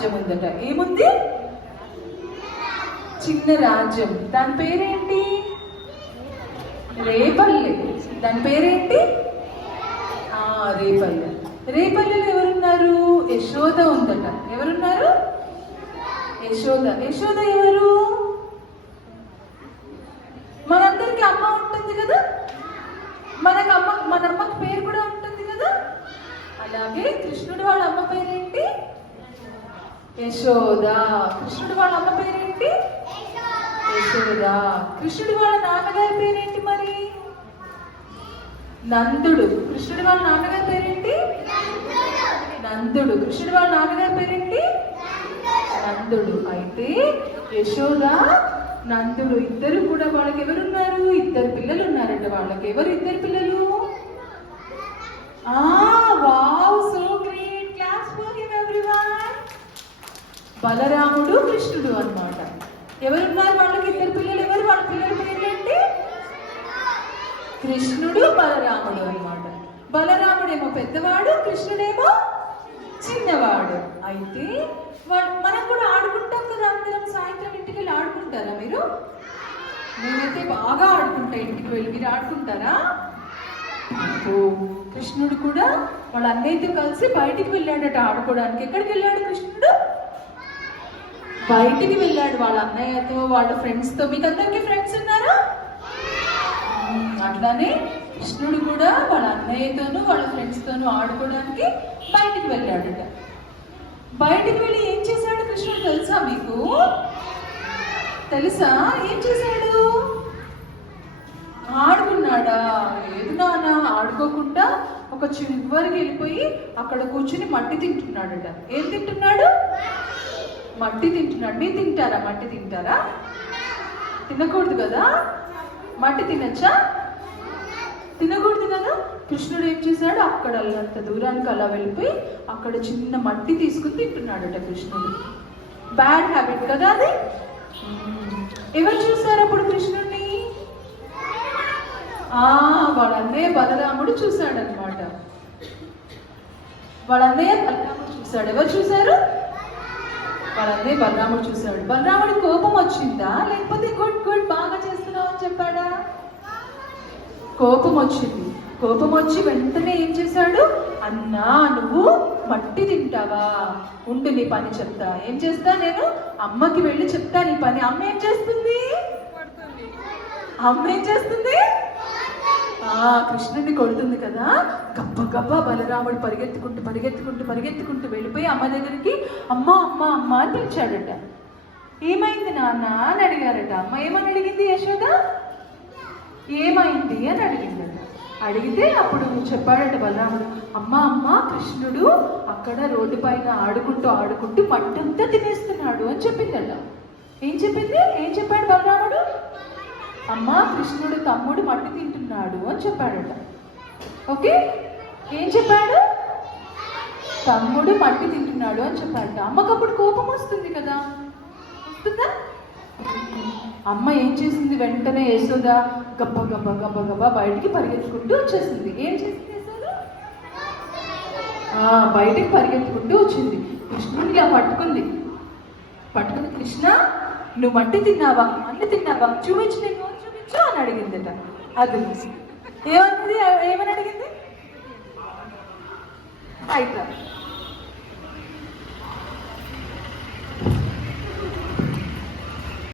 రాజ్యం ఉందట. ఏముంది? చిన్న రాజ్యం. దాని పేరేంటి? రేపల్లె. దాని పేరేంటి? ఆ రేపల్లె. రేపల్లెలో ఎవరున్నారు? యశోద ఉందట. ఎవరున్నారు? యశోద. యశోద ఎవరు? మనందరికి అమ్మ ఉంటుంది కదా? మనకు అమ్మ మన అమ్మకి పేరు కూడా ఉంటుంది కదా? అలాగే కృష్ణుడు వాళ్ళ అమ్మ పేరేంటి? యశోద. కృష్ణుడు వాళ్ళ అమ్మ పేరేంటి? యశోద. కృష్ణుడు వాళ్ళ నాన్నగారి పేరేంటి మరి? నందుడు. కృష్ణుడు వాళ్ళ నాన్నగారి పేరేంటి? నందుడు. కృష్ణుడు వాళ్ళ నాన్నగారి పేరేంటి? నందుడు. అయితే యశోద నందుడు ఇద్దరు కూడా వాళ్ళకి ఎవరున్నారు? ఇద్దరు పిల్లలు ఉన్నారంట. వాళ్ళకి ఎవరు ఇద్దరు పిల్లలు? ఆ బలరాముడు కృష్ణుడు అనమాట ఎవరున్నారు వాళ్ళకి? ఇద్దరు పిల్లలు ఎవరు? వాళ్ళ పిల్లల పేర్లేంటి కృష్ణుడు బలరాముడు అనమాట బలరాముడేమో పెద్దవాడు కృష్ణుడేమో చిన్నవాడు. అయితే మనం కూడా ఆడుకుంటాం కదా అందరం? సాయంత్రం ఇంటికి వెళ్ళి ఆడుకుంటారా మీరు? నేనైతే బాగా ఆడుకుంటా ఇంటికి వెళ్ళి. మీరు ఆడుకుంటారా? కృష్ణుడు కూడా వాళ్ళ అన్నయ్యతో కలిసి బయటికి వెళ్ళాడట ఆడుకోవడానికి. ఎక్కడికి వెళ్ళాడు కృష్ణుడు? బయటికి వెళ్ళాడు వాళ్ళ అన్నయ్యతో వాళ్ళ ఫ్రెండ్స్తో మీకు అందరికి ఫ్రెండ్స్ ఉన్నారా? అట్లానే కృష్ణుడు కూడా వాళ్ళ అన్నయ్యతోనూ వాళ్ళ ఫ్రెండ్స్ తోనూ ఆడుకోవడానికి బయటికి వెళ్ళాడట. బయటికి వెళ్ళి ఏం చేశాడు కృష్ణుడు తెలుసా మీకు? తెలుసా? ఏం చేశాడు? ఆడుకున్నాడా? లేదు నాన్న ఆడుకోకుండా ఒక చివరికి వెళ్ళిపోయి అక్కడ కూర్చుని మట్టి తింటున్నాడట. ఏం తింటున్నాడు? మట్టి తింటున్నాడు. మీరు తింటారా? మట్టి తింటారా? తినకూడదు కదా? మట్టి తినచ్చా? తినకూడదు కదా? కృష్ణుడు ఏం చేశాడు? అక్కడ అంత దూరానికి అలా వెళ్ళిపోయి అక్కడ చిన్న మట్టి తీసుకుని తింటున్నాడట కృష్ణుడు. బ్యాడ్ హ్యాబిట్ కదా అది? ఎవరు చూసారు అప్పుడు కృష్ణుడిని ఆ వాళ్ళ అన్నయ్య బలరాముడు చూశాడనమాట వాళ్ళ అన్నయ్య బలరాముడు చూశాడు. ఎవరు చూశారు? వాళ్ళందరినీ బలరాముడు చూశాడు బలరాముడి కోపం వచ్చిందా? లేకపోతే గుడ్ గుడ్ బాగా చేస్తున్నావు అని చెప్పాడా? కోపం వచ్చింది. కోపం వచ్చి వెంటనే ఏం చేశాడు? అన్నా నువ్వు మట్టి తింటావా? ఉండు నీ పని చెప్తా. ఏం చేస్తా నేను? అమ్మకి వెళ్ళి చెప్తా నీ పని. అమ్మ ఏం చేస్తుంది? అమ్మ ఏం చేస్తుంది? ఆ కృష్ణుడిని కొడుతుంది కదా. గబ్బా బలరాముడు పరిగెత్తుకుంటూ పరిగెత్తుకుంటూ పరిగెత్తుకుంటూ వెళ్ళిపోయి అమ్మ దగ్గరికి అమ్మ అమ్మ అమ్మ అని పిలిచాడట. ఏమైంది నాన్న? అని అడిగారట. అమ్మ ఏమని అడిగింది యశోద? ఏమైంది? అని అడిగిందట. అడిగితే అప్పుడు చెప్పాడట బలరాముడు అమ్మ అమ్మ కృష్ణుడు అక్కడ రోడ్డు పైన ఆడుకుంటూ ఆడుకుంటూ మట్టంతా తినేస్తున్నాడు అని చెప్పిందట. ఏం చెప్పింది? ఏం చెప్పాడు బలరాముడు? అమ్మ కృష్ణుడు తమ్ముడు మట్టి తింటున్నాడు అని చెప్పాడట. ఓకే? ఏం చెప్పాడు? తమ్ముడు మట్టి తింటున్నాడు అని చెప్పాడు. అమ్మకప్పుడు కోపం వస్తుంది కదా. వస్తుందా? అమ్మ ఏం చేసింది వెంటనే యశోద గబ్బ గబ్బ గబ్బ గబ్బ బయటికి పరిగెత్తుకుంటూ వచ్చేసింది. ఏం చేసింది యశోద? ఆ, బయటికి పరిగెత్తుకుంటూ వచ్చింది. కృష్ణుడిని ఇలా పట్టుకుంది. పట్టుకుని కృష్ణ నువ్వు మట్టి తిన్నావా? అన్ని తిన్నావా? చూపించు నేను చూపించు అని అడిగిందట. అది ఏమన్నది? ఏమని అడిగింది? అయితే